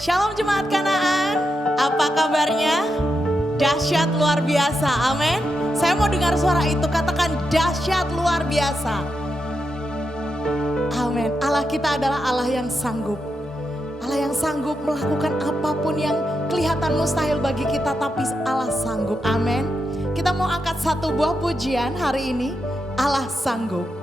Shalom Jemaat Kanaan, apa kabarnya? Dahsyat luar biasa, amin. Saya mau dengar suara itu, katakan dahsyat luar biasa. Amin. Allah kita adalah Allah yang sanggup. Allah yang sanggup melakukan apapun yang kelihatan mustahil bagi kita, tapi Allah sanggup, amin. Kita mau angkat satu buah pujian hari ini, Allah sanggup.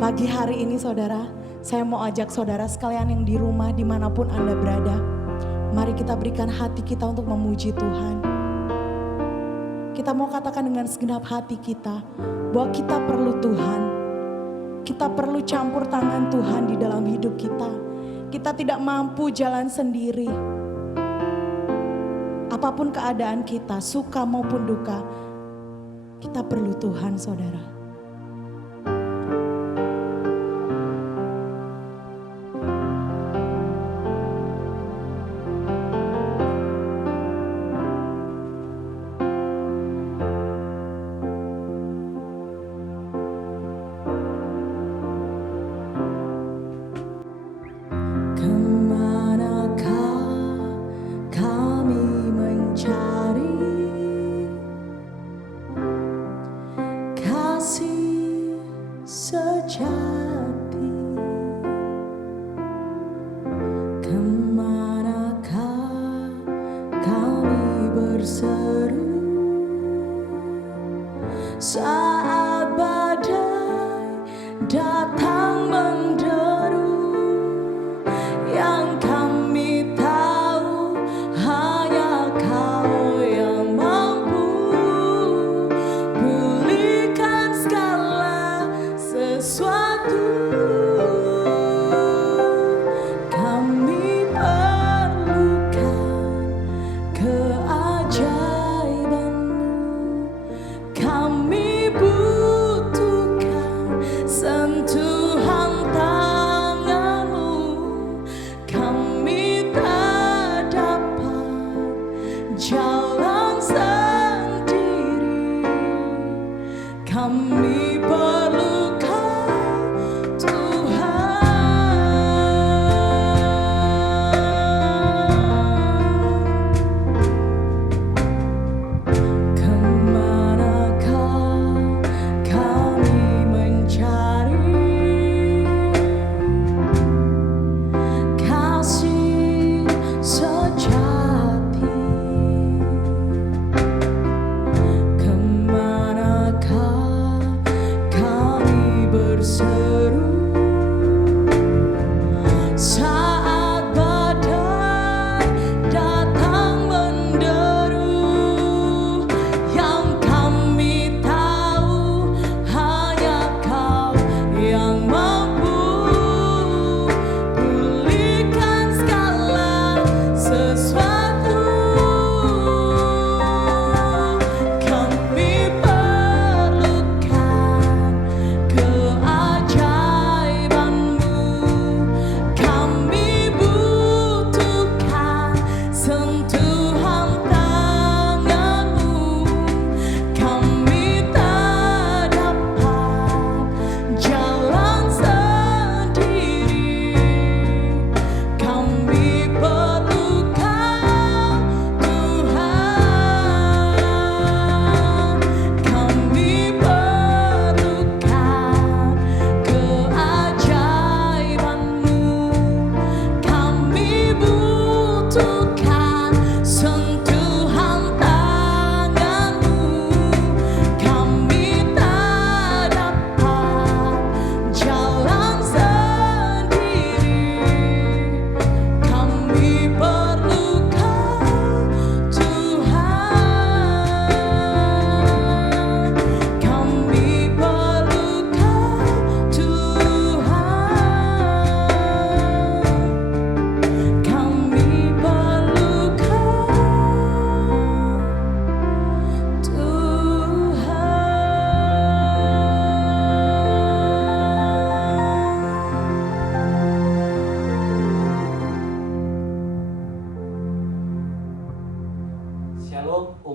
Pagi hari ini saudara, saya mau ajak saudara sekalian yang di rumah dimanapun Anda berada. Mari kita berikan hati kita untuk memuji Tuhan. Kita mau katakan dengan segenap hati kita bahwa kita perlu Tuhan. Kita perlu campur tangan Tuhan di dalam hidup kita. Kita tidak mampu jalan sendiri. Apapun keadaan kita, suka maupun duka, kita perlu Tuhan saudara.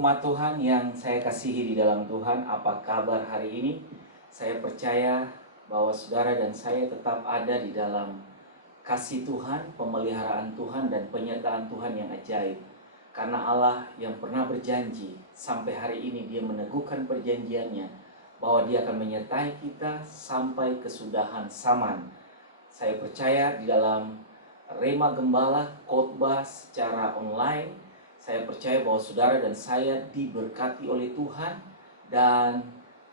Umat Tuhan yang saya kasihi di dalam Tuhan, apa kabar hari ini? Saya percaya bahwa saudara dan saya tetap ada di dalam kasih Tuhan, pemeliharaan Tuhan, dan penyertaan Tuhan yang ajaib. Karena Allah yang pernah berjanji, sampai hari ini Dia meneguhkan perjanjiannya, bahwa Dia akan menyertai kita sampai kesudahan zaman. Saya percaya di dalam Rema Gembala, khotbah secara online, saya percaya bahwa saudara dan saya diberkati oleh Tuhan, dan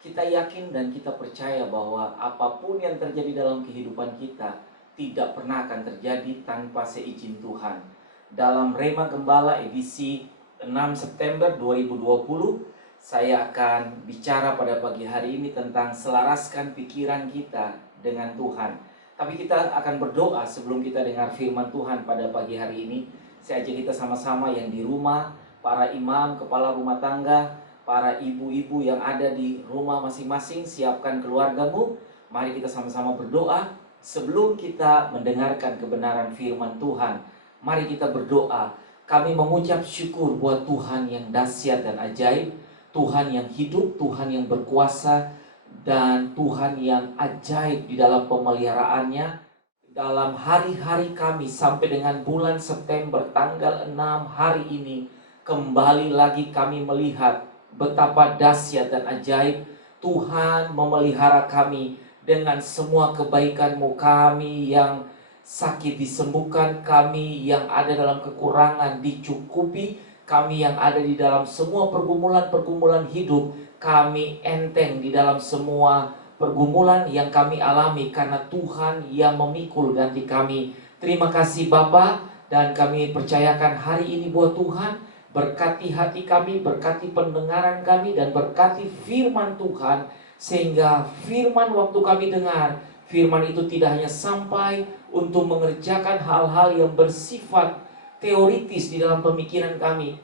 kita yakin dan kita percaya bahwa apapun yang terjadi dalam kehidupan kita tidak pernah akan terjadi tanpa seizin Tuhan. Dalam Rema Gembala edisi 6 September 2020, saya akan bicara pada pagi hari ini tentang selaraskan pikiran kita dengan Tuhan. Tapi kita akan berdoa sebelum kita dengar firman Tuhan pada pagi hari ini. Saya ajak kita sama-sama yang di rumah, para imam, kepala rumah tangga, para ibu-ibu yang ada di rumah masing-masing, siapkan keluargamu. Mari kita sama-sama berdoa sebelum kita mendengarkan kebenaran firman Tuhan. Mari kita berdoa. Kami mengucap syukur buat Tuhan yang dahsyat dan ajaib, Tuhan yang hidup, Tuhan yang berkuasa, dan Tuhan yang ajaib di dalam pemeliharaannya. Dalam hari-hari kami sampai dengan bulan September tanggal 6 hari ini, kembali lagi kami melihat betapa dahsyat dan ajaib Tuhan memelihara kami dengan semua kebaikan-Mu. Kami yang sakit disembuhkan, kami yang ada dalam kekurangan dicukupi, kami yang ada di dalam semua pergumulan-pergumulan hidup, kami enteng di dalam semua pergumulan yang kami alami karena Tuhan yang memikul ganti kami. Terima kasih Bapa, dan kami percayakan hari ini buat Tuhan. Berkati hati kami, berkati pendengaran kami, dan berkati firman Tuhan, sehingga firman waktu kami dengar, firman itu tidak hanya sampai untuk mengerjakan hal-hal yang bersifat teoritis di dalam pemikiran kami,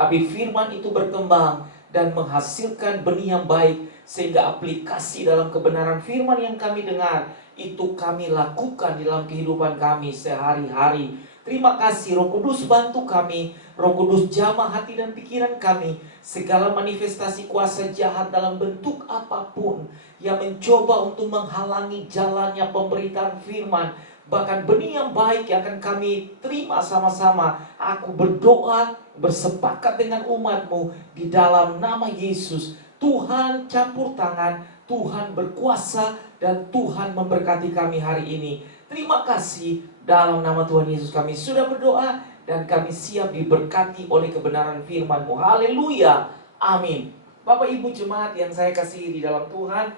tapi firman itu berkembang dan menghasilkan benih yang baik, sehingga aplikasi dalam kebenaran firman yang kami dengar itu kami lakukan di dalam kehidupan kami sehari-hari. Terima kasih Roh Kudus, bantu kami. Roh Kudus jamah hati dan pikiran kami. Segala manifestasi kuasa jahat dalam bentuk apapun yang mencoba untuk menghalangi jalannya pemberitaan firman, bahkan benih yang baik yang akan kami terima sama-sama. Aku berdoa bersepakat dengan umat-Mu di dalam nama Yesus. Tuhan campur tangan, Tuhan berkuasa, dan Tuhan memberkati kami hari ini. Terima kasih, dalam nama Tuhan Yesus kami sudah berdoa, dan kami siap diberkati oleh kebenaran firman-Mu. Haleluya, amin. Bapak Ibu jemaat yang saya kasihi di dalam Tuhan,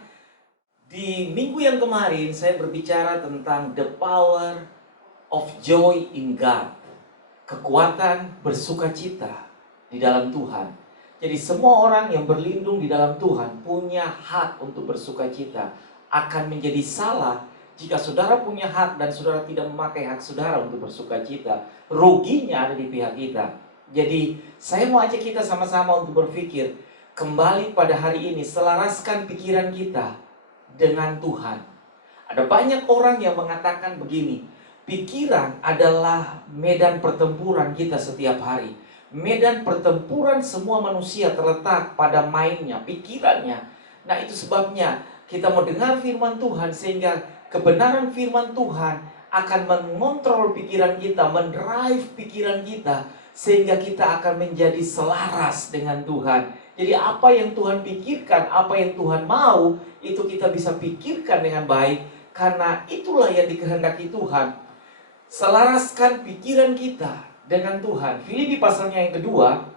di minggu yang kemarin saya berbicara tentang the power of joy in God. Kekuatan bersukacita di dalam Tuhan. Jadi semua orang yang berlindung di dalam Tuhan punya hak untuk bersukacita. Akan menjadi salah jika saudara punya hak dan saudara tidak memakai hak saudara untuk bersukacita. Ruginya ada di pihak kita. Jadi saya mau ajak kita sama-sama untuk berpikir kembali pada hari ini, selaraskan pikiran kita dengan Tuhan. Ada banyak orang yang mengatakan begini, pikiran adalah medan pertempuran kita setiap hari. Medan pertempuran semua manusia terletak pada mainnya, pikirannya. Nah, itu sebabnya kita mau dengar firman Tuhan, sehingga kebenaran firman Tuhan akan mengontrol pikiran kita, mendrive pikiran kita, sehingga kita akan menjadi selaras dengan Tuhan. Jadi apa yang Tuhan pikirkan, apa yang Tuhan mau, itu kita bisa pikirkan dengan baik, karena itulah yang dikehendaki Tuhan. Selaraskan pikiran kita dengan Tuhan. Filipi pasalnya yang kedua,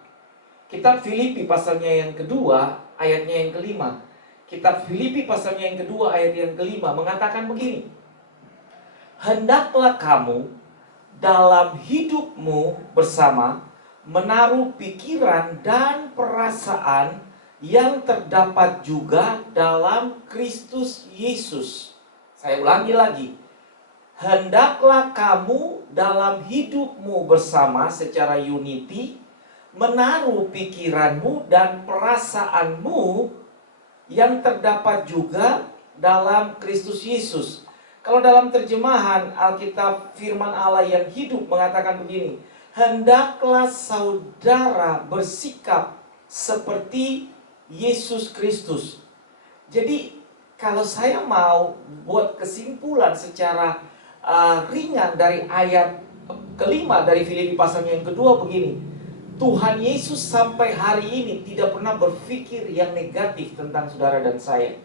kitab Filipi pasalnya yang kedua, ayatnya yang kelima. Kitab Filipi pasalnya yang kedua, ayat yang kelima mengatakan begini, hendaklah kamu dalam hidupmu bersama menaruh pikiran dan perasaan yang terdapat juga dalam Kristus Yesus. Saya ulangi lagi. Hendaklah kamu dalam hidupmu bersama secara unity menaruh pikiranmu dan perasaanmu yang terdapat juga dalam Kristus Yesus. Kalau dalam terjemahan Alkitab firman Allah yang hidup mengatakan begini, hendaklah saudara bersikap seperti Yesus Kristus. Jadi kalau saya mau buat kesimpulan secara ringan dari ayat kelima dari Filipi pasalnya yang kedua begini, Tuhan Yesus sampai hari ini tidak pernah berpikir yang negatif tentang saudara dan saya.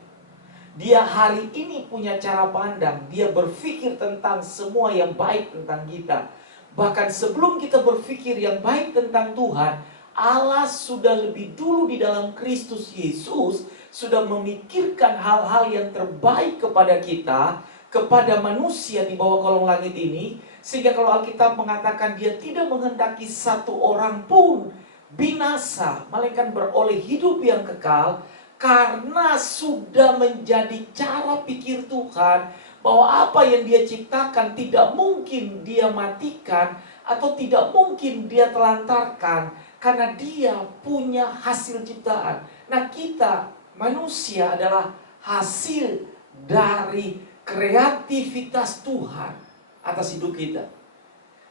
Dia hari ini punya cara pandang, dia berpikir tentang semua yang baik tentang kita. Bahkan sebelum kita berpikir yang baik tentang Tuhan, Allah sudah lebih dulu di dalam Kristus Yesus sudah memikirkan hal-hal yang terbaik kepada kita, kepada manusia di bawah kolong langit ini. Sehingga kalau Alkitab mengatakan dia tidak menghendaki satu orang pun binasa, melainkan beroleh hidup yang kekal, karena sudah menjadi cara pikir Tuhan bahwa apa yang dia ciptakan tidak mungkin dia matikan atau tidak mungkin dia telantarkan, karena dia punya hasil ciptaan. Nah, kita manusia adalah hasil dari kreativitas Tuhan atas hidup kita.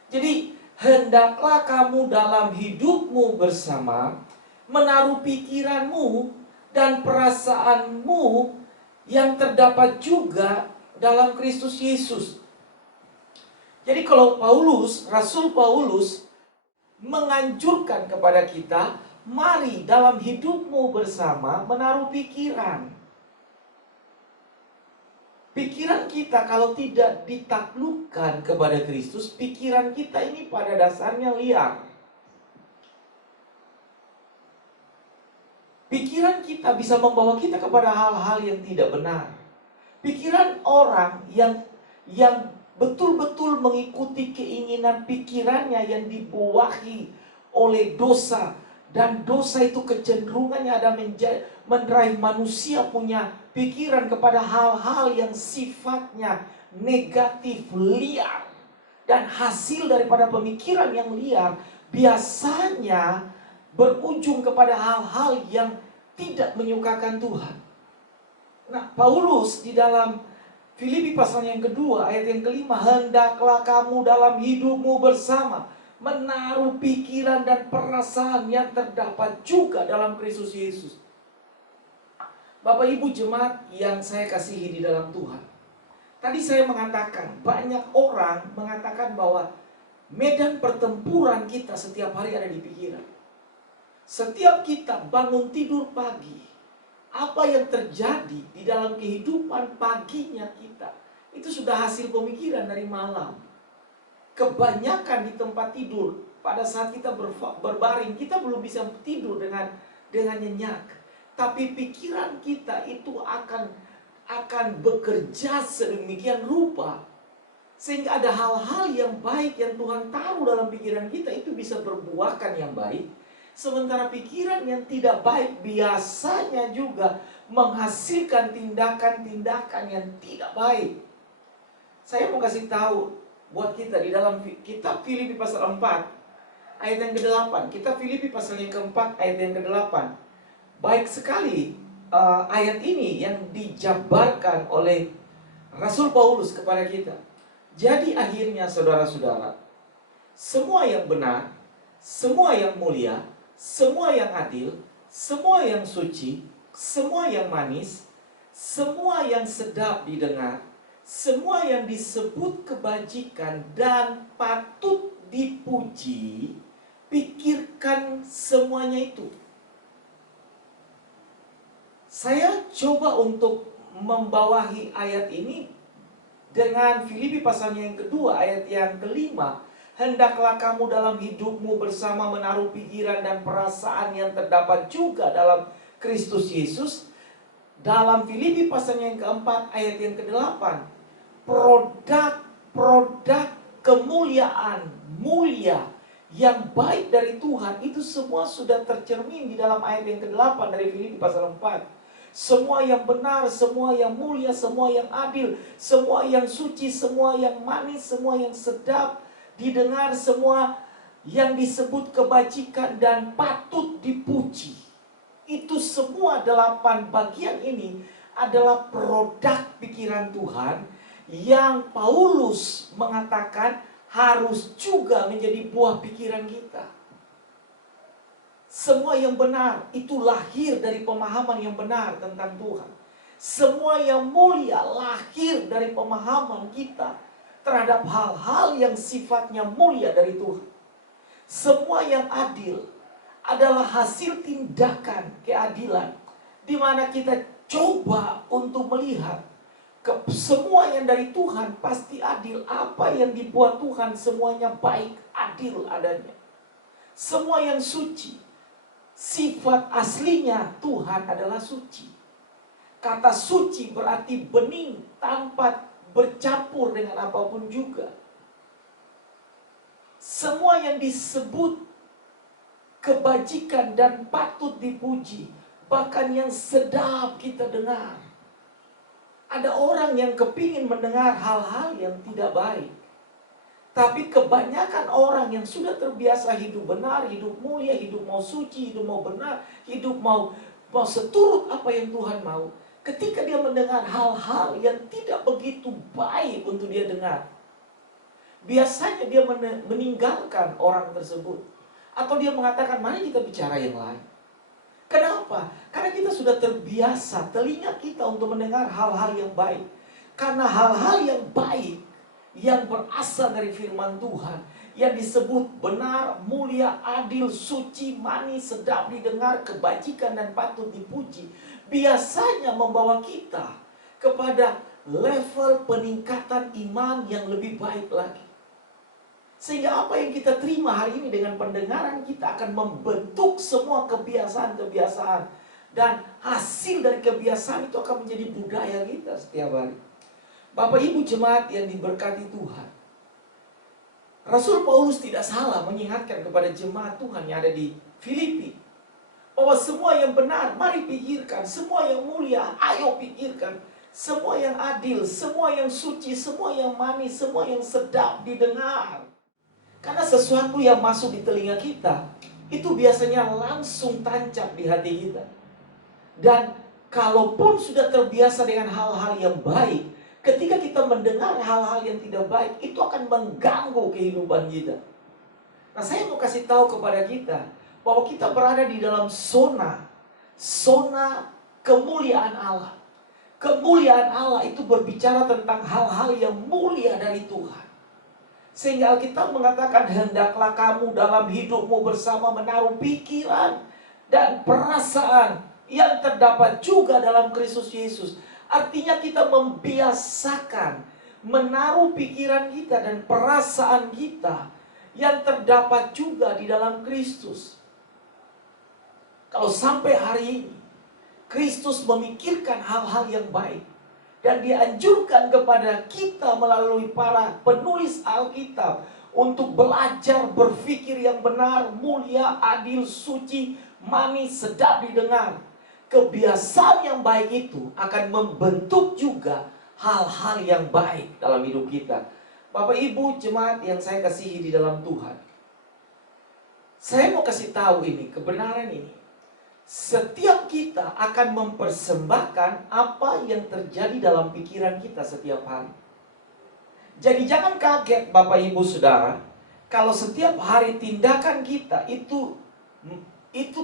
Jadi hendaklah kamu dalam hidupmu bersama menaruh pikiranmu dan perasaanmu yang terdapat juga dalam Kristus Yesus. Jadi kalau Rasul Paulus menganjurkan kepada kita, mari dalam hidupmu bersama menaruh pikiran. Pikiran kita kalau tidak ditaklukkan kepada Kristus, pikiran kita ini pada dasarnya liar. Pikiran kita bisa membawa kita kepada hal-hal yang tidak benar. Pikiran orang yang betul-betul mengikuti keinginan pikirannya yang dibuahi oleh dosa. Dan dosa itu kecenderungannya ada mendrive manusia punya pikiran kepada hal-hal yang sifatnya negatif, liar. Dan hasil daripada pemikiran yang liar biasanya berujung kepada hal-hal yang tidak menyukakan Tuhan. Nah, Paulus di dalam Filipi pasal yang kedua ayat yang kelima, hendaklah kamu dalam hidupmu bersama menaruh pikiran dan perasaan yang terdapat juga dalam Kristus Yesus. Bapak Ibu jemaat yang saya kasihi di dalam Tuhan, tadi saya mengatakan banyak orang mengatakan bahwa medan pertempuran kita setiap hari ada di pikiran. Setiap kita bangun tidur pagi, apa yang terjadi di dalam kehidupan paginya kita, itu sudah hasil pemikiran dari malam. Kebanyakan di tempat tidur, pada saat kita berbaring, kita belum bisa tidur dengan nyenyak. Tapi pikiran kita itu akan bekerja sedemikian rupa, sehingga ada hal-hal yang baik yang Tuhan taruh dalam pikiran kita, itu bisa berbuahkan yang baik. Sementara pikiran yang tidak baik biasanya juga menghasilkan tindakan-tindakan yang tidak baik. Saya mau kasih tahu buat kita di dalam kitab Filipi pasal 4 ayat yang ke-8. Kitab Filipi pasal yang ke-4 ayat yang ke-8. Baik sekali ayat ini yang dijabarkan oleh Rasul Paulus kepada kita. Jadi akhirnya saudara-saudara, semua yang benar, semua yang mulia, semua yang adil, semua yang suci, semua yang manis, semua yang sedap didengar, semua yang disebut kebajikan dan patut dipuji, pikirkan semuanya itu. Saya coba untuk membawahi ayat ini dengan Filipi pasalnya yang kedua ayat yang kelima. Hendaklah kamu dalam hidupmu bersama menaruh pikiran dan perasaan yang terdapat juga dalam Kristus Yesus. Dalam Filipi pasalnya yang keempat ayat yang ke-8. Produk kemuliaan, mulia, yang baik dari Tuhan, itu semua sudah tercermin di dalam ayat yang ke-8 dari Filipi pasal 4. Semua yang benar, semua yang mulia, semua yang adil, semua yang suci, semua yang manis, semua yang sedap didengar, semua yang disebut kebajikan dan patut dipuji. Itu semua 8 bagian ini adalah produk pikiran Tuhan yang Paulus mengatakan harus juga menjadi buah pikiran kita. Semua yang benar itu lahir dari pemahaman yang benar tentang Tuhan. Semua yang mulia lahir dari pemahaman kita terhadap hal-hal yang sifatnya mulia dari Tuhan. Semua yang adil adalah hasil tindakan keadilan, di mana kita coba untuk melihat semua yang dari Tuhan pasti adil. Apa yang dibuat Tuhan semuanya baik, adil adanya. Semua yang suci, sifat aslinya Tuhan adalah suci. Kata suci berarti bening tanpa bercampur dengan apapun juga. Semua yang disebut kebajikan dan patut dipuji, bahkan yang sedap kita dengar. Ada orang yang kepingin mendengar hal-hal yang tidak baik. Tapi kebanyakan orang yang sudah terbiasa hidup benar, hidup mulia, hidup mau suci, hidup mau benar, hidup mau seturut apa yang Tuhan mau. Ketika dia mendengar hal-hal yang tidak begitu baik untuk dia dengar, biasanya dia meninggalkan orang tersebut. Atau dia mengatakan, mari kita bicara yang lain. Kenapa? Karena kita sudah terbiasa telinga kita untuk mendengar hal-hal yang baik. Karena hal-hal yang baik yang berasal dari firman Tuhan, yang disebut benar, mulia, adil, suci, manis, sedap didengar, kebajikan dan patut dipuji, biasanya membawa kita kepada level peningkatan iman yang lebih baik lagi. Sehingga apa yang kita terima hari ini dengan pendengaran kita akan membentuk semua kebiasaan-kebiasaan. Dan hasil dari kebiasaan itu akan menjadi budaya kita setiap hari. Bapak Ibu jemaat yang diberkati Tuhan, Rasul Paulus tidak salah mengingatkan kepada jemaat Tuhan yang ada di Filipi, bahwa semua yang benar, mari pikirkan. Semua yang mulia, ayo pikirkan. Semua yang adil, semua yang suci, semua yang manis, semua yang sedap didengar. Karena sesuatu yang masuk di telinga kita, itu biasanya langsung tancap di hati kita. Dan kalaupun sudah terbiasa dengan hal-hal yang baik, Ketika kita mendengar hal-hal yang tidak baik, itu akan mengganggu kehidupan kita. Nah, saya mau kasih tahu kepada kita bahwa kita berada di dalam zona kemuliaan Allah. Kemuliaan Allah itu berbicara tentang hal-hal yang mulia dari Tuhan. Sehingga Alkitab mengatakan, hendaklah kamu dalam hidupmu bersama menaruh pikiran dan perasaan yang terdapat juga dalam Kristus Yesus. Artinya kita membiasakan menaruh pikiran kita dan perasaan kita yang terdapat juga di dalam Kristus. Kalau sampai hari ini Kristus memikirkan hal-hal yang baik dan dianjurkan kepada kita melalui para penulis Alkitab untuk belajar berpikir yang benar, mulia, adil, suci, manis, sedap didengar. Kebiasaan yang baik itu akan membentuk juga hal-hal yang baik dalam hidup kita. Bapak Ibu jemaat yang saya kasihi di dalam Tuhan, saya mau kasih tahu ini, kebenaran ini. Setiap kita akan mempersembahkan apa yang terjadi dalam pikiran kita setiap hari. Jadi jangan kaget Bapak Ibu Saudara, kalau setiap hari tindakan kita itu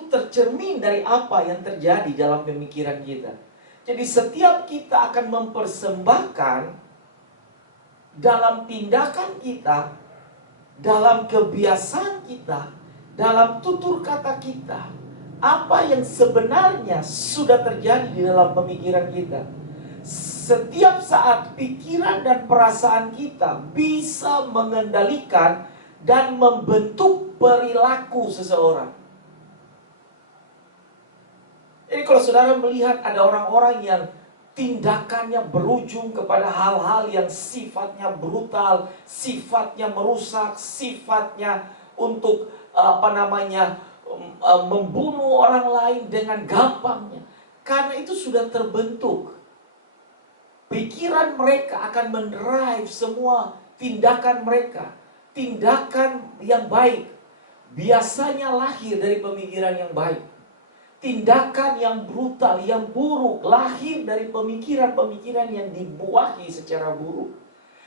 tercermin dari apa yang terjadi dalam pemikiran kita. Jadi setiap kita akan mempersembahkan dalam tindakan kita, dalam kebiasaan kita, dalam tutur kata kita, apa yang sebenarnya sudah terjadi di dalam pemikiran kita. Setiap saat pikiran dan perasaan kita bisa mengendalikan dan membentuk perilaku seseorang. Jadi kalau saudara melihat ada orang-orang yang tindakannya berujung kepada hal-hal yang sifatnya brutal, sifatnya merusak, sifatnya untuk membunuh orang lain dengan gampangnya. Karena itu sudah terbentuk. Pikiran mereka akan mendrive semua tindakan mereka. Tindakan yang baik biasanya lahir dari pemikiran yang baik. Tindakan yang brutal, yang buruk lahir dari pemikiran-pemikiran yang dibuahi secara buruk.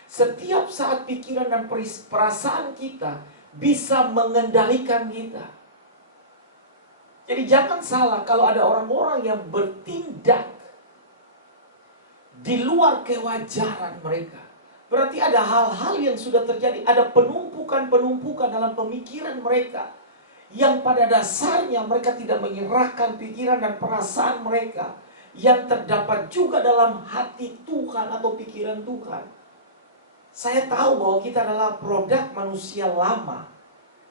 Setiap saat pikiran dan perasaan kita bisa mengendalikan kita. Jadi jangan salah kalau ada orang-orang yang bertindak di luar kewajaran mereka. Berarti ada hal-hal yang sudah terjadi, ada penumpukan-penumpukan dalam pemikiran mereka. Yang pada dasarnya mereka tidak menyerahkan pikiran dan perasaan mereka yang terdapat juga dalam hati Tuhan atau pikiran Tuhan. Saya tahu bahwa kita adalah produk manusia lama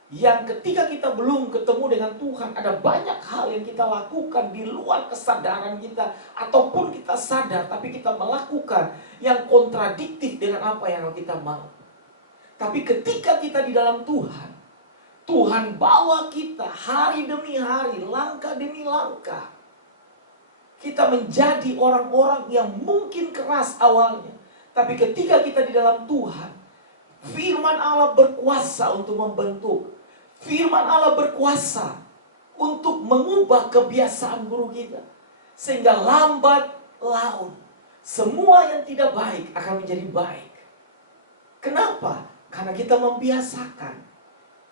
yang ketika kita belum ketemu dengan Tuhan, ada banyak hal yang kita lakukan di luar kesadaran kita, ataupun kita sadar tapi kita melakukan yang kontradiktif dengan apa yang kita mau. Tapi ketika kita di dalam Tuhan, Tuhan bawa kita hari demi hari, langkah demi langkah. Kita menjadi orang-orang yang mungkin keras awalnya, tapi ketika kita di dalam Tuhan, firman Allah berkuasa untuk membentuk. Firman Allah berkuasa untuk mengubah kebiasaan buruk kita. Sehingga lambat laun, semua yang tidak baik akan menjadi baik. Kenapa? Karena kita membiasakan.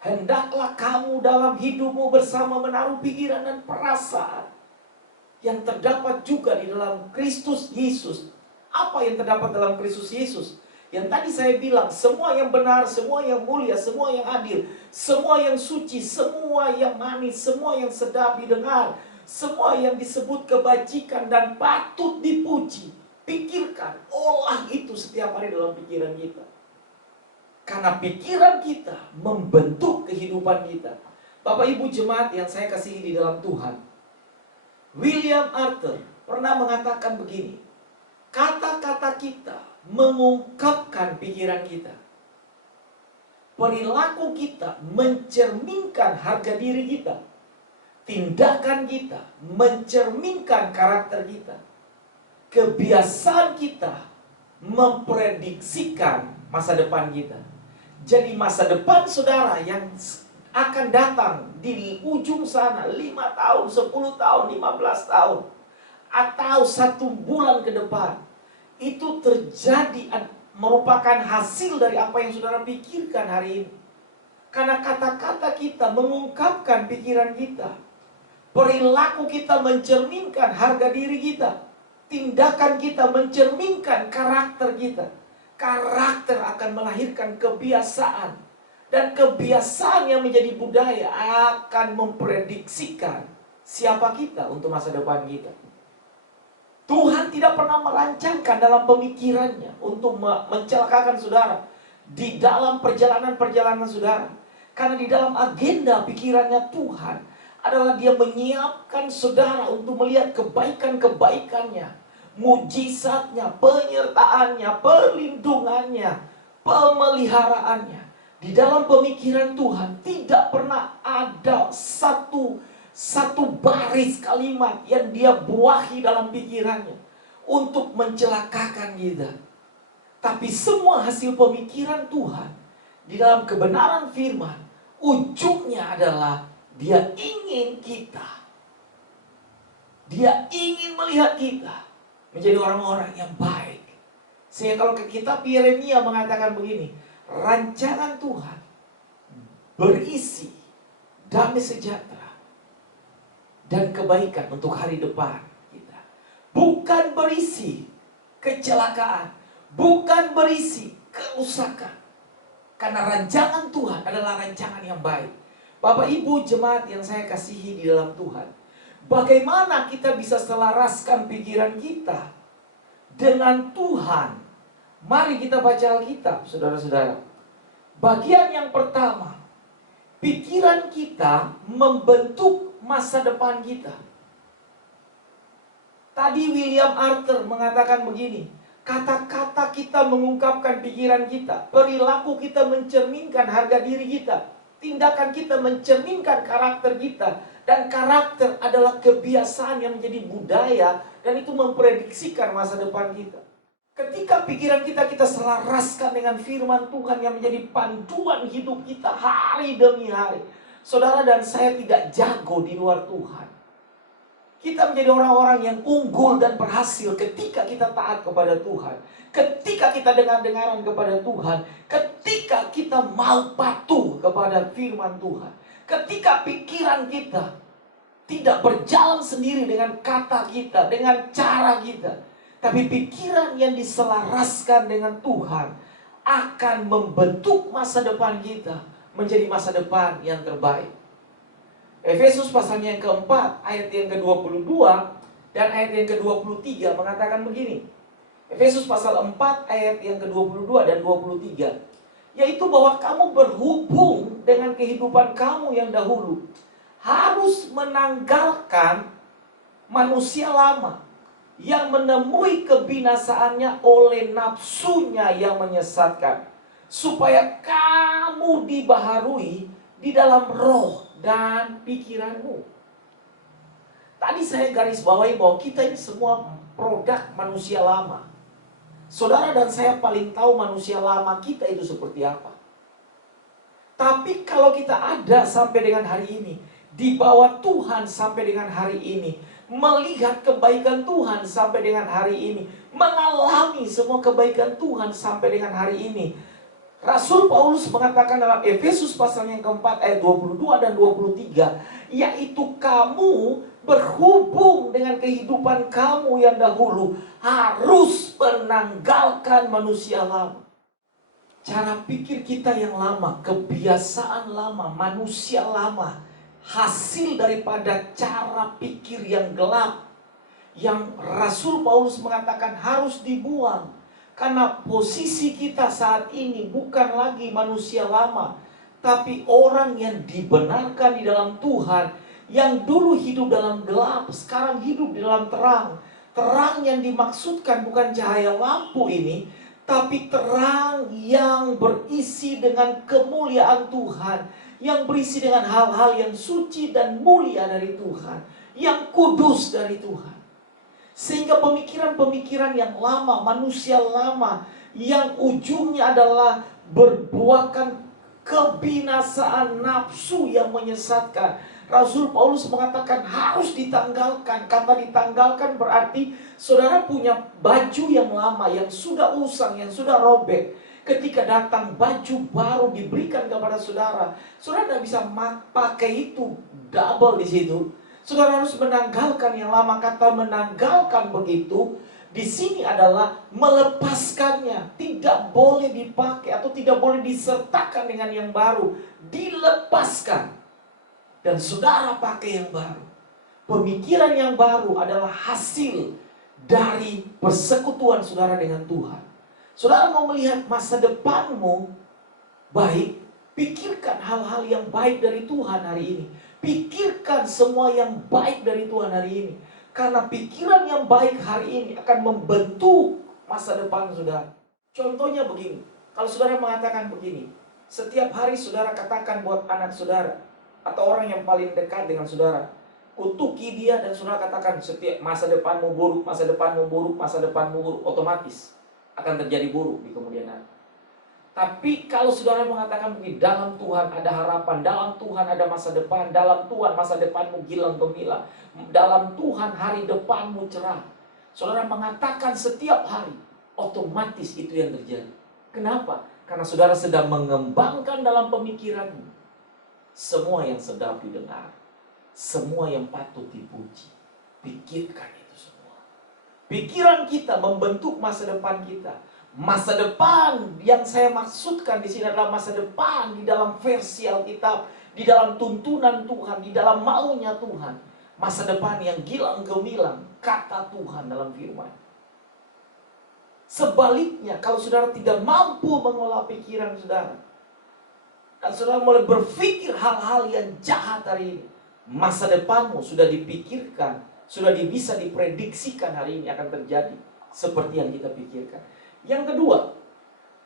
Hendaklah kamu dalam hidupmu bersama menaruh pikiran dan perasaan yang terdapat juga di dalam Kristus Yesus. Apa yang terdapat dalam Kristus Yesus? Yang tadi saya bilang, semua yang benar, semua yang mulia, semua yang adil, semua yang suci, semua yang manis, semua yang sedap didengar, semua yang disebut kebajikan dan patut dipuji. Pikirkan, olah itu setiap hari dalam pikiran kita. Karena pikiran kita membentuk kehidupan kita. Bapak Ibu jemaat yang saya kasihi di dalam Tuhan, William Arthur pernah mengatakan begini, kata-kata kita mengungkapkan pikiran kita. Perilaku kita mencerminkan harga diri kita. Tindakan kita mencerminkan karakter kita. Kebiasaan kita memprediksikan masa depan kita. Jadi masa depan saudara yang akan datang di ujung sana 5 tahun, 10 tahun, 15 tahun, atau 1 bulan ke depan, itu terjadi, merupakan hasil dari apa yang saudara pikirkan hari ini. Karena kata-kata kita mengungkapkan pikiran kita. Perilaku kita mencerminkan harga diri kita. Tindakan kita mencerminkan karakter kita. Karakter akan melahirkan kebiasaan. Dan kebiasaan yang menjadi budaya akan memprediksikan siapa kita untuk masa depan kita. Tuhan tidak pernah merancangkan dalam pemikirannya untuk mencelakakan saudara di dalam perjalanan-perjalanan saudara. Karena di dalam agenda pikirannya Tuhan adalah Dia menyiapkan saudara untuk melihat kebaikan-kebaikannya, mujizatnya, penyertaannya, perlindungannya, pemeliharaannya. Di dalam pemikiran Tuhan tidak pernah ada satu baris kalimat yang Dia buahi dalam pikirannya untuk mencelakakan kita. Tapi semua hasil pemikiran Tuhan di dalam kebenaran firman, ujungnya adalah Dia ingin kita. Dia ingin melihat kita menjadi orang-orang yang baik. Sehingga kalau ke kitab Yeremia mengatakan begini, rancangan Tuhan berisi damai sejahtera dan kebaikan untuk hari depan kita. Bukan berisi kecelakaan, bukan berisi kerusakan. Karena rancangan Tuhan adalah rancangan yang baik. Bapak Ibu jemaat yang saya kasihi di dalam Tuhan, bagaimana kita bisa selaraskan pikiran kita dengan Tuhan? Mari kita baca Alkitab, saudara-saudara. Bagian yang pertama, pikiran kita membentuk masa depan kita. Tadi William Arthur mengatakan begini, kata-kata kita mengungkapkan pikiran kita, perilaku kita mencerminkan harga diri kita, tindakan kita mencerminkan karakter kita, dan karakter adalah kebiasaan yang menjadi budaya, dan itu memprediksikan masa depan kita. Ketika pikiran kita selaraskan dengan firman Tuhan yang menjadi panduan hidup kita hari demi hari. Saudara dan saya tidak jago di luar Tuhan. Kita menjadi orang-orang yang unggul dan berhasil ketika kita taat kepada Tuhan. Ketika kita dengar-dengaran kepada Tuhan. Ketika kita mau patuh kepada firman Tuhan. Ketika pikiran kita tidak berjalan sendiri dengan kata kita, dengan cara kita. Tapi pikiran yang diselaraskan dengan Tuhan akan membentuk masa depan kita menjadi masa depan yang terbaik. Efesus pasalnya yang keempat, ayat yang ke-22 dan ayat yang ke-23 mengatakan begini. Efesus pasal 4 ayat yang ke-22 dan 23. Yaitu bahwa kamu berhubung dengan kehidupan kamu yang dahulu. Harus menanggalkan manusia lama yang menemui kebinasaannya oleh nafsunya yang menyesatkan. Supaya kamu dibaharui di dalam roh dan pikiranmu. Tadi saya garis bawahi bahwa kita ini semua produk manusia lama. Saudara dan saya paling tahu manusia lama kita itu seperti apa. Tapi kalau kita ada sampai dengan hari ini, di bawah Tuhan sampai dengan hari ini, melihat kebaikan Tuhan sampai dengan hari ini, mengalami semua kebaikan Tuhan sampai dengan hari ini. Rasul Paulus mengatakan dalam Efesus pasal yang keempat ayat 22 dan 23, yaitu kamu berhubung dengan kehidupan kamu yang dahulu harus menanggalkan manusia lama. Cara pikir kita yang lama, kebiasaan lama, manusia lama, hasil daripada cara pikir yang gelap, yang Rasul Paulus mengatakan harus dibuang. Karena posisi kita saat ini bukan lagi manusia lama, tapi orang yang dibenarkan di dalam Tuhan, yang dulu hidup dalam gelap, sekarang hidup di dalam terang. Terang yang dimaksudkan bukan cahaya lampu ini, tapi terang yang berisi dengan kemuliaan Tuhan, yang berisi dengan hal-hal yang suci dan mulia dari Tuhan, yang kudus dari Tuhan. Sehingga pemikiran-pemikiran yang lama, manusia lama, yang ujungnya adalah berbuahkan kebinasaan nafsu yang menyesatkan, Rasul Paulus mengatakan harus ditanggalkan. Kata ditanggalkan berarti saudara punya baju yang lama, yang sudah usang, yang sudah robek. Ketika datang baju baru diberikan kepada saudara, saudara tidak bisa pakai itu double di situ. Saudara harus menanggalkan yang lama. Kata menanggalkan begitu di sini adalah melepaskannya. Tidak boleh dipakai atau tidak boleh disertakan dengan yang baru. Dilepaskan. Dan saudara pakai yang baru. Pemikiran yang baru adalah hasil dari persekutuan saudara dengan Tuhan. Saudara mau melihat masa depanmu baik, pikirkan hal-hal yang baik dari Tuhan hari ini. Pikirkan semua yang baik dari Tuhan hari ini. Karena pikiran yang baik hari ini akan membentuk masa depan saudara. Contohnya begini, kalau saudara mengatakan begini, setiap hari saudara katakan buat anak saudara, atau orang yang paling dekat dengan saudara, kutuki dia dan saudara katakan setiap masa depanmu buruk, masa depanmu buruk, masa depanmu buruk, otomatis akan terjadi buruk di kemudian hari. Tapi kalau saudara mengatakan begini, dalam Tuhan ada harapan, dalam Tuhan ada masa depan, dalam Tuhan masa depanmu gilang gemilang, dalam Tuhan hari depanmu cerah. Saudara mengatakan setiap hari, otomatis itu yang terjadi. Kenapa? Karena saudara sedang mengembangkan dalam pemikiranmu semua yang sedap didengar, semua yang patut dipuji. Pikirkan itu semua. Pikiran kita membentuk masa depan kita. Masa depan yang saya maksudkan di sini adalah masa depan di dalam versi Alkitab, di dalam tuntunan Tuhan, di dalam maunya Tuhan. Masa depan yang gilang gemilang, kata Tuhan dalam firman. Sebaliknya, kalau saudara tidak mampu mengolah pikiran saudara, dan saudara mulai berpikir hal-hal yang jahat hari ini, masa depanmu sudah dipikirkan, sudah bisa diprediksikan hari ini akan terjadi seperti yang kita pikirkan. Yang kedua,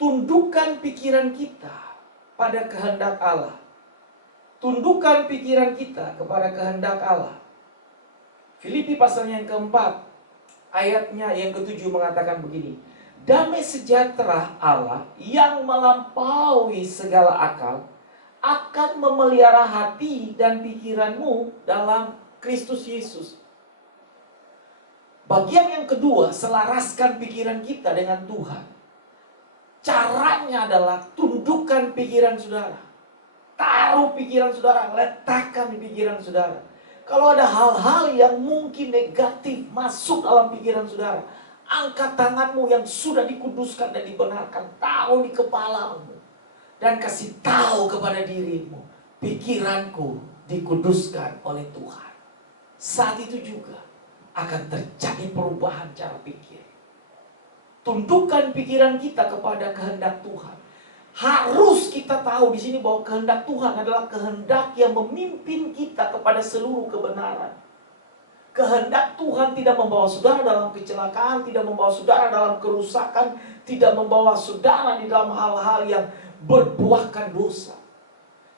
tundukkan pikiran kita pada kehendak Allah. Tundukkan pikiran kita kepada kehendak Allah. Filipi pasal yang keempat, ayatnya yang ketujuh mengatakan begini. Damai sejahtera Allah yang melampaui segala akal akan memelihara hati dan pikiranmu dalam Kristus Yesus. Bagian yang kedua, selaraskan pikiran kita dengan Tuhan. Caranya adalah tundukkan pikiran saudara. Taruh pikiran saudara, letakkan di pikiran saudara. Kalau ada hal-hal yang mungkin negatif masuk dalam pikiran saudara, angkat tanganmu yang sudah dikuduskan dan dibenarkan, taruh di kepalamu. Dan kasih tahu kepada dirimu, pikiranku dikuduskan oleh Tuhan. Saat itu juga akan terjadi perubahan cara pikir. Tundukkan pikiran kita kepada kehendak Tuhan. Harus kita tahu di sini bahwa kehendak Tuhan adalah kehendak yang memimpin kita kepada seluruh kebenaran. Kehendak Tuhan tidak membawa saudara dalam kecelakaan, tidak membawa saudara dalam kerusakan, tidak membawa saudara di dalam hal-hal yang berbuahkan dosa.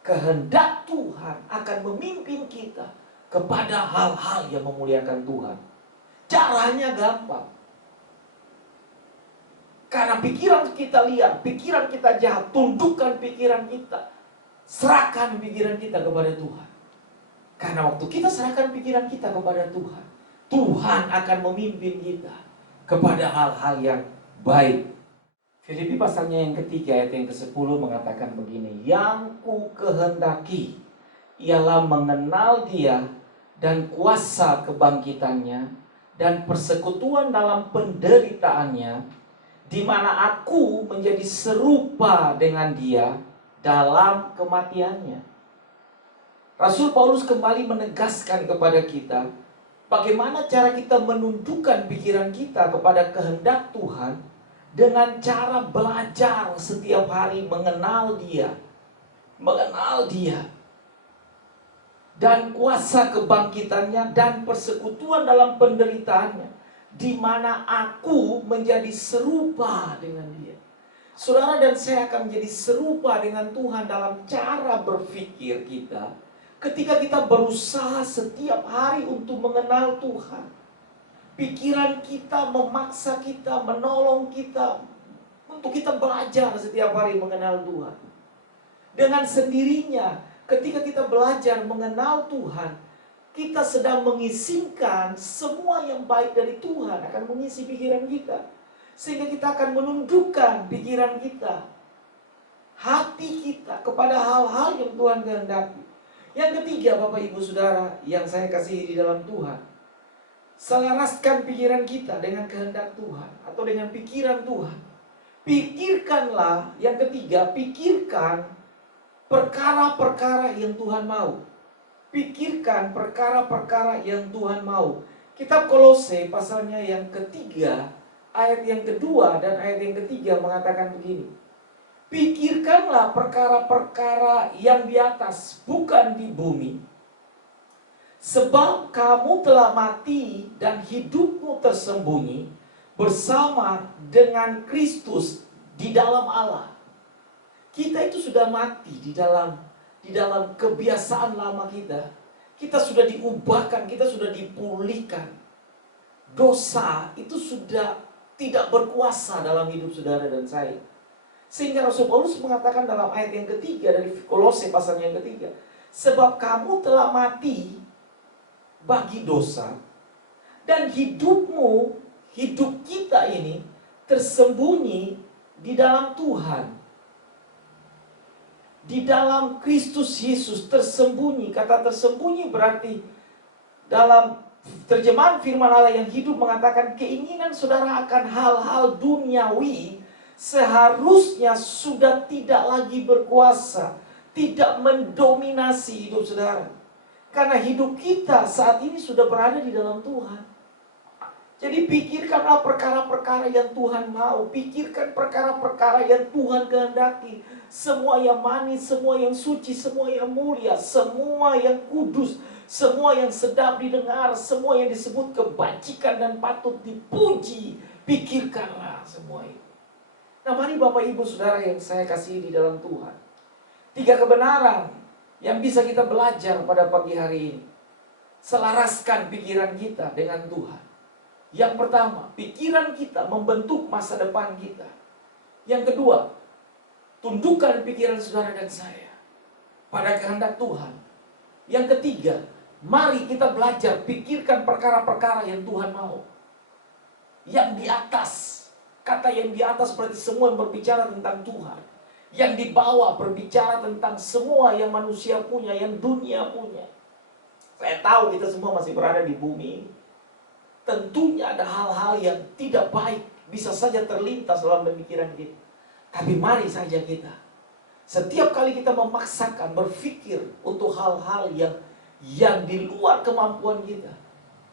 Kehendak Tuhan akan memimpin kita kepada hal-hal yang memuliakan Tuhan. Caranya gampang. Karena pikiran kita liar, pikiran kita jahat, tundukkan pikiran kita. Serahkan pikiran kita kepada Tuhan. Karena waktu kita serahkan pikiran kita kepada Tuhan, Tuhan akan memimpin kita kepada hal-hal yang baik. Filipi pasalnya yang ketiga ayat yang ke-10 mengatakan begini. Yang ku kehendaki ialah mengenal Dia dan kuasa kebangkitannya dan persekutuan dalam penderitaannya, di mana aku menjadi serupa dengan Dia dalam kematiannya. Rasul Paulus kembali menegaskan kepada kita bagaimana cara kita menundukkan pikiran kita kepada kehendak Tuhan dengan cara belajar setiap hari mengenal Dia. Mengenal Dia. Dan kuasa kebangkitannya dan persekutuan dalam penderitaannya, di mana aku menjadi serupa dengan Dia. Saudara dan saya akan menjadi serupa dengan Tuhan dalam cara berpikir kita ketika kita berusaha setiap hari untuk mengenal Tuhan. Pikiran kita memaksa kita, menolong kita untuk kita belajar setiap hari mengenal Tuhan. Dengan sendirinya Ketika kita belajar mengenal Tuhan, kita sedang mengisingkan semua yang baik dari Tuhan akan mengisi pikiran kita. Sehingga kita akan menundukkan pikiran kita, hati kita kepada hal-hal yang Tuhan kehendaki. Yang ketiga, Bapak Ibu Saudara yang saya kasihi di dalam Tuhan, selaraskan pikiran kita dengan kehendak Tuhan atau dengan pikiran Tuhan. Pikirkanlah, yang ketiga, pikirkan perkara-perkara yang Tuhan mau. Pikirkan perkara-perkara yang Tuhan mau. Kitab Kolose pasalnya yang ketiga, ayat yang kedua dan ayat yang ketiga mengatakan begini. Pikirkanlah perkara-perkara yang di atas, bukan di bumi. Sebab kamu telah mati dan hidupmu tersembunyi bersama dengan Kristus di dalam Allah. Kita itu sudah mati di dalam kebiasaan lama kita. Kita sudah diubahkan, kita sudah dipulihkan. Dosa itu sudah tidak berkuasa dalam hidup saudara dan saya. Sehingga Rasul Paulus mengatakan dalam ayat yang ketiga dari Kolose pasal yang ketiga, sebab kamu telah mati bagi dosa, dan hidupmu, hidup kita ini tersembunyi di dalam Tuhan. Di dalam Kristus Yesus tersembunyi. Kata tersembunyi berarti dalam terjemahan firman Allah yang hidup mengatakan keinginan saudara akan hal-hal duniawi seharusnya sudah tidak lagi berkuasa, tidak mendominasi hidup saudara. Karena hidup kita saat ini sudah berada di dalam Tuhan. Jadi pikirkanlah perkara-perkara yang Tuhan mau. Pikirkan perkara-perkara yang Tuhan kehendaki. Semua yang manis, semua yang suci, semua yang mulia, semua yang kudus, semua yang sedap didengar, semua yang disebut kebajikan dan patut dipuji. Pikirkanlah semua itu. Nah, mari Bapak Ibu Saudara yang saya kasihi di dalam Tuhan. 3 kebenaran yang bisa kita belajar pada pagi hari ini. Selaraskan pikiran kita dengan Tuhan. Yang pertama, pikiran kita membentuk masa depan kita. Yang kedua, tundukkan pikiran saudara dan saya pada kehendak Tuhan. Yang ketiga, mari kita belajar pikirkan perkara-perkara yang Tuhan mau. Yang di atas. Kata yang di atas berarti semua yang berbicara tentang Tuhan. Yang di bawah berbicara tentang semua yang manusia punya, yang dunia punya. Saya tahu kita semua masih berada di bumi. Tentunya ada hal-hal yang tidak baik bisa saja terlintas dalam pemikiran kita. Tapi mari saja kita, setiap kali kita memaksakan berpikir untuk hal-hal yang di luar kemampuan kita,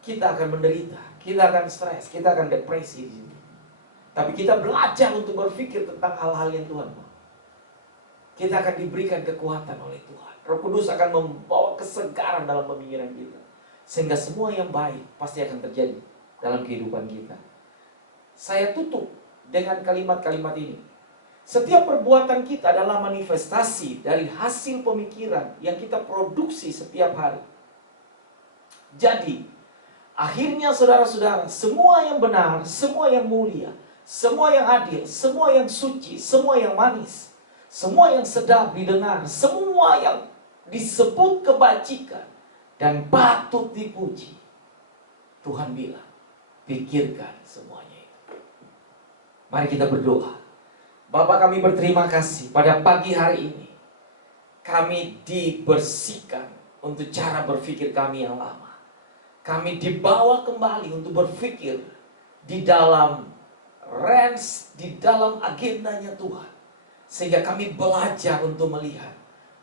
kita akan menderita, kita akan stres, kita akan depresi di sini. Tapi kita belajar untuk berpikir tentang hal-hal yang Tuhan mau. Kita akan diberikan kekuatan oleh Tuhan. Roh Kudus akan membawa kesegaran dalam pemikiran kita. Sehingga semua yang baik pasti akan terjadi dalam kehidupan kita. Saya tutup dengan kalimat-kalimat ini. Setiap perbuatan kita adalah manifestasi dari hasil pemikiran yang kita produksi setiap hari. Jadi, akhirnya saudara-saudara, semua yang benar, semua yang mulia, semua yang adil, semua yang suci, semua yang manis, semua yang sedap didengar, semua yang disebut kebajikan dan patut dipuji, Tuhan bilang, pikirkan semuanya itu. Mari kita berdoa. Bapa, kami berterima kasih pada pagi hari ini. Kami dibersihkan untuk cara berpikir kami yang lama. Kami dibawa kembali untuk berpikir di dalam range, di dalam agendanya Tuhan. Sehingga kami belajar untuk melihat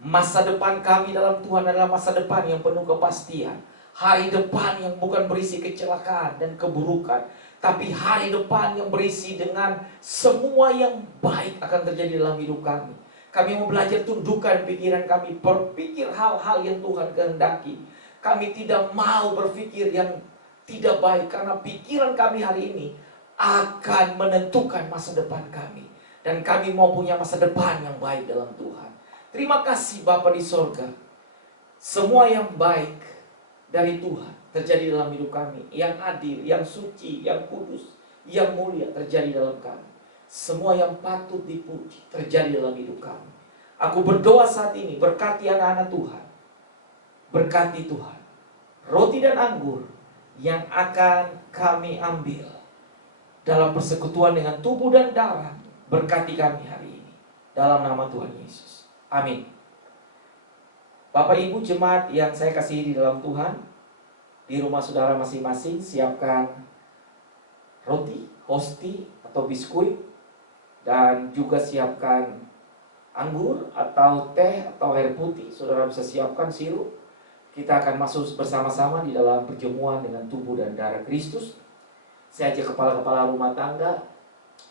masa depan kami dalam Tuhan adalah masa depan yang penuh kepastian. Hari depan yang bukan berisi kecelakaan dan keburukan, tapi hari depan yang berisi dengan semua yang baik akan terjadi dalam hidup kami. Kami mau belajar tundukkan pikiran kami, berpikir hal-hal yang Tuhan kehendaki. Kami tidak mau berpikir yang tidak baik, karena pikiran kami hari ini akan menentukan masa depan kami. Dan kami mau punya masa depan yang baik dalam Tuhan. Terima kasih Bapa di sorga. Semua yang baik dari Tuhan terjadi dalam hidup kami. Yang adil, yang suci, yang kudus, yang mulia terjadi dalam kami. Semua yang patut dipuji terjadi dalam hidup kami. Aku berdoa saat ini, berkati anak-anak Tuhan. Berkati Tuhan. Roti dan anggur yang akan kami ambil dalam persekutuan dengan tubuh dan darah, berkati kami hari ini. Dalam nama Tuhan Yesus. Amin. Bapak Ibu jemaat yang saya kasihi di dalam Tuhan, di rumah saudara masing-masing siapkan roti, hosti atau biskuit, dan juga siapkan anggur atau teh atau air putih. Saudara bisa siapkan sirup. Kita akan masuk bersama-sama di dalam perjamuan dengan tubuh dan darah Kristus. Saya ajak kepala-kepala rumah tangga,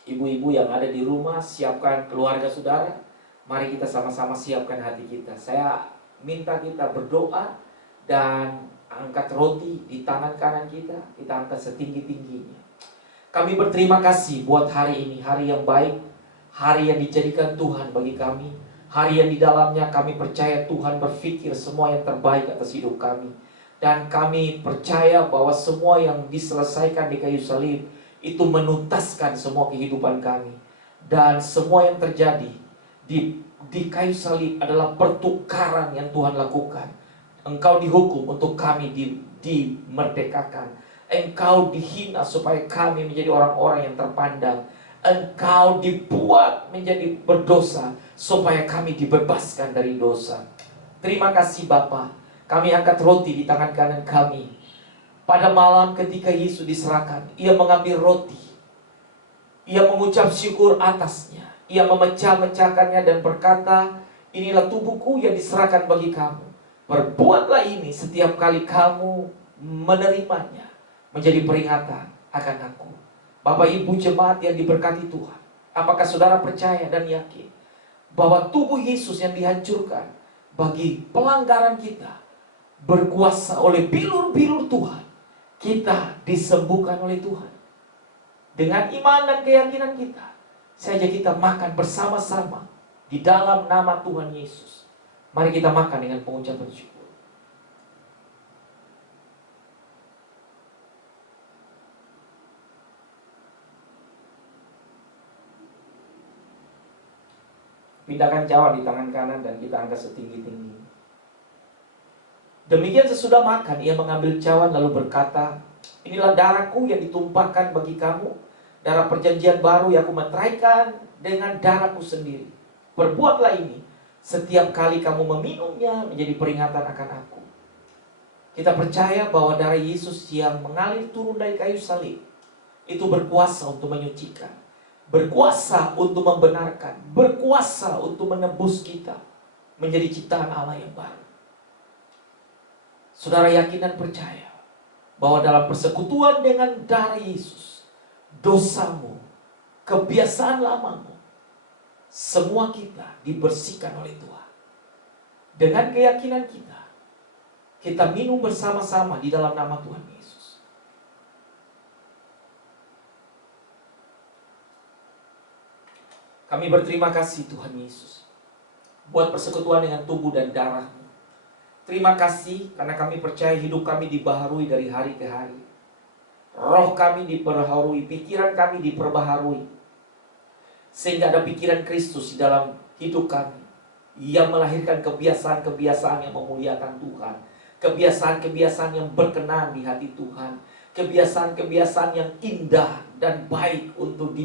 ibu-ibu yang ada di rumah, siapkan keluarga saudara. Mari kita sama-sama siapkan hati kita. Saya minta kita berdoa dan angkat roti di tangan kanan kita. Kita angkat setinggi-tingginya. Kami berterima kasih buat hari ini, hari yang baik, hari yang dijadikan Tuhan bagi kami, hari yang di dalamnya kami percaya Tuhan berfikir semua yang terbaik atas hidup kami. Dan kami percaya bahwa semua yang diselesaikan di kayu salib itu menuntaskan semua kehidupan kami. Dan semua yang terjadi di kayu salib adalah pertukaran yang Tuhan lakukan. Engkau dihukum untuk kami dimerdekakan. Engkau dihina supaya kami menjadi orang-orang yang terpandang. Engkau dibuat menjadi berdosa supaya kami dibebaskan dari dosa. Terima kasih Bapa. Kami angkat roti di tangan kanan kami. Pada malam ketika Yesus diserahkan, Ia mengambil roti. Ia mengucap syukur atasnya. Ia memecah-mecahkannya dan berkata, inilah tubuhku yang diserahkan bagi kamu. Perbuatlah ini setiap kali kamu menerimanya, menjadi peringatan akan aku. Bapak Ibu jemaat yang diberkati Tuhan, apakah saudara percaya dan yakin bahwa tubuh Yesus yang dihancurkan bagi pelanggaran kita berkuasa oleh bilur-bilur Tuhan? Kita disembuhkan oleh Tuhan. Dengan iman dan keyakinan kita, saja kita makan bersama-sama di dalam nama Tuhan Yesus. Mari kita makan dengan pengucapan syukur. Pindahkan cawan di tangan kanan dan kita angkat setinggi-tinggi. Demikian sesudah makan, Ia mengambil cawan lalu berkata, inilah darahku yang ditumpahkan bagi kamu, darah perjanjian baru yang aku meteraikan dengan darahku sendiri. Perbuatlah ini setiap kali kamu meminumnya menjadi peringatan akan aku. Kita percaya bahwa darah Yesus yang mengalir turun dari kayu salib itu berkuasa untuk menyucikan, berkuasa untuk membenarkan, berkuasa untuk menebus kita menjadi ciptaan Allah yang baru. Saudara yakin dan percaya bahwa dalam persekutuan dengan darah Yesus, dosamu, kebiasaan lamamu, semua kita dibersihkan oleh Tuhan. Dengan keyakinan kita minum bersama-sama di dalam nama Tuhan Yesus. Kami berterima kasih Tuhan Yesus buat persekutuan dengan tubuh dan darah-Mu. Terima kasih karena kami percaya hidup kami dibaharui dari hari ke hari. Roh kami diperbaharui, pikiran kami diperbaharui. Sehingga ada pikiran Kristus di dalam hidup kami. Yang melahirkan kebiasaan-kebiasaan yang memuliakan Tuhan. Kebiasaan-kebiasaan yang berkenan di hati Tuhan. Kebiasaan-kebiasaan yang indah dan baik untuk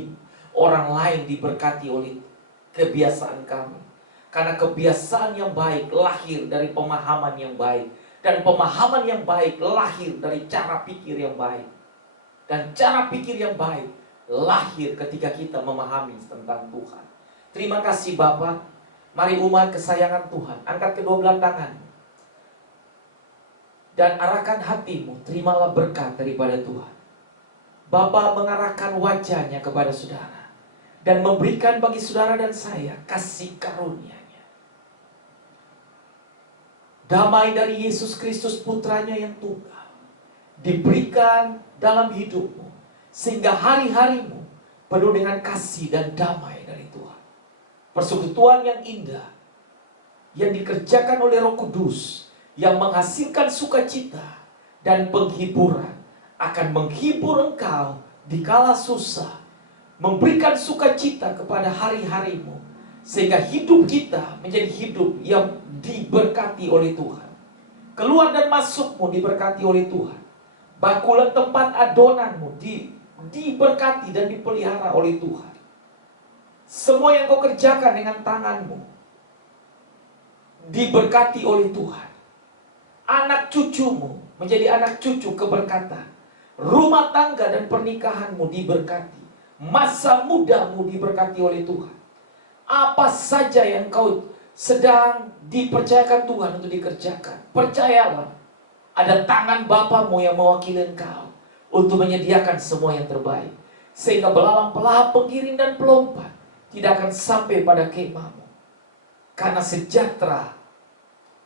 orang lain diberkati oleh kebiasaan kami. Karena kebiasaan yang baik lahir dari pemahaman yang baik. Dan pemahaman yang baik lahir dari cara pikir yang baik. Dan cara pikir yang baik lahir ketika kita memahami tentang Tuhan. Terima kasih Bapa. Mari umat kesayangan Tuhan, angkat kedua belah tangan dan arahkan hatimu. Terimalah berkat daripada Tuhan. Bapa mengarahkan wajahnya kepada saudara dan memberikan bagi saudara dan saya kasih karunia. Damai dari Yesus Kristus putranya yang tunggal diberikan dalam hidupmu, sehingga hari-harimu penuh dengan kasih dan damai dari Tuhan. Persekutuan yang indah yang dikerjakan oleh Roh Kudus yang menghasilkan sukacita dan penghiburan akan menghibur engkau di kala susah, memberikan sukacita kepada hari-harimu, Sehingga hidup kita menjadi hidup yang diberkati oleh Tuhan. Keluar dan masukmu diberkati oleh Tuhan. Bakulan tempat adonanmu diberkati dan dipelihara oleh Tuhan. Semua yang kau kerjakan dengan tanganmu diberkati oleh Tuhan. Anak cucumu menjadi anak cucu keberkatan. Rumah tangga dan pernikahanmu diberkati. Masa mudamu diberkati oleh Tuhan. Apa saja yang kau sedang dipercayakan Tuhan untuk dikerjakan, percayalah, ada tangan Bapamu yang mewakili engkau untuk menyediakan semua yang terbaik. Sehingga belalang pelahap, penggiring dan pelompat tidak akan sampai pada kemahmu. Karena sejahtera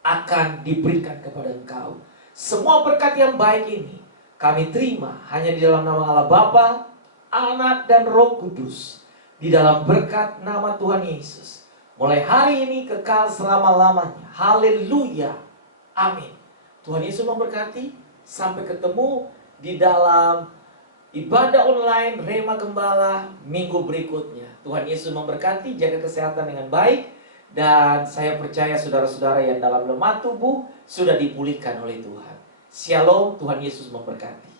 akan diberikan kepada engkau. Semua berkat yang baik ini kami terima hanya di dalam nama Allah Bapa, Anak dan Roh Kudus. Di dalam berkat nama Tuhan Yesus. Mulai hari ini kekal selama-lamanya. Haleluya. Amin. Tuhan Yesus memberkati. Sampai ketemu di dalam ibadah online Rema Gembala minggu berikutnya. Tuhan Yesus memberkati. Jaga kesehatan dengan baik. Dan saya percaya saudara-saudara yang dalam lemah tubuh sudah dipulihkan oleh Tuhan. Shalom. Tuhan Yesus memberkati.